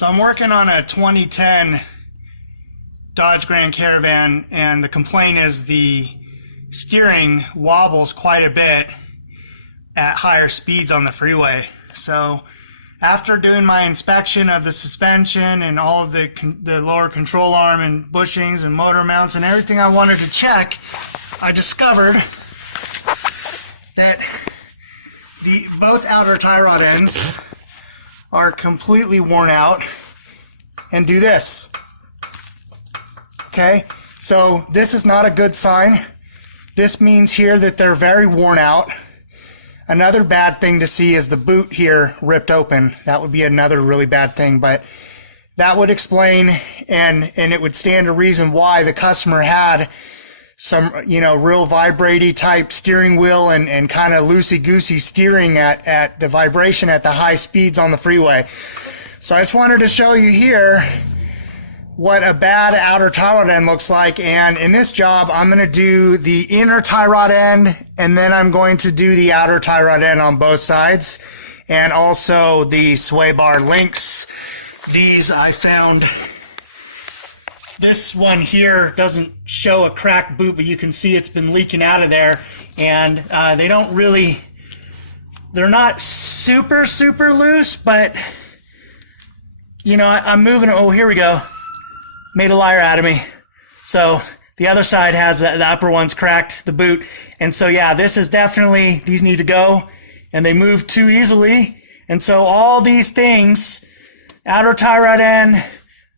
So I'm working on a 2010 Dodge Grand Caravan, and the complaint is the steering wobbles quite a bit at higher speeds on the freeway. So after doing my inspection of the suspension and all of the lower control arm and bushings and motor mounts and everything I wanted to check, I discovered that both outer tie rod ends are completely worn out and do this. Okay, so this is not a good sign. This means here that they're very worn out. Another bad thing to see is the boot here ripped open. That would be another really bad thing, but that would explain and it would stand to reason why the customer had some, real vibraty type steering wheel and kind of loosey-goosey steering at the vibration at the high speeds on the freeway. So I just wanted to show you here what a bad outer tie rod end looks like, and in this job I'm going to do the inner tie rod end, and then I'm going to do the outer tie rod end on both sides, and also the sway bar links. These I found. This one here doesn't show a cracked boot, but you can see it's been leaking out of there, and they're not super loose, but I'm moving. Oh, here we go. Made a liar out of me. So the other side has the upper one's cracked, the boot, and so yeah, this is definitely, these need to go, and they move too easily, and so all these things, outer tie rod end,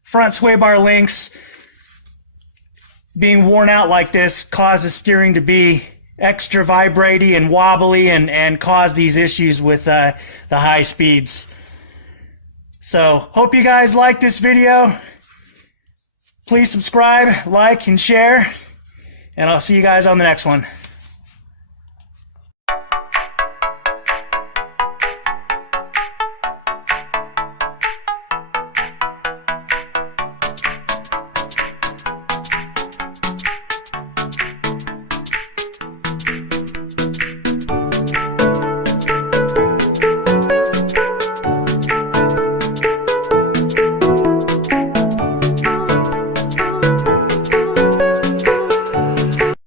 front sway bar links, being worn out like this causes steering to be extra vibraty and wobbly and cause these issues with the high speeds. So hope you guys like this video. Please subscribe, like, and share, and I'll see you guys on the next one.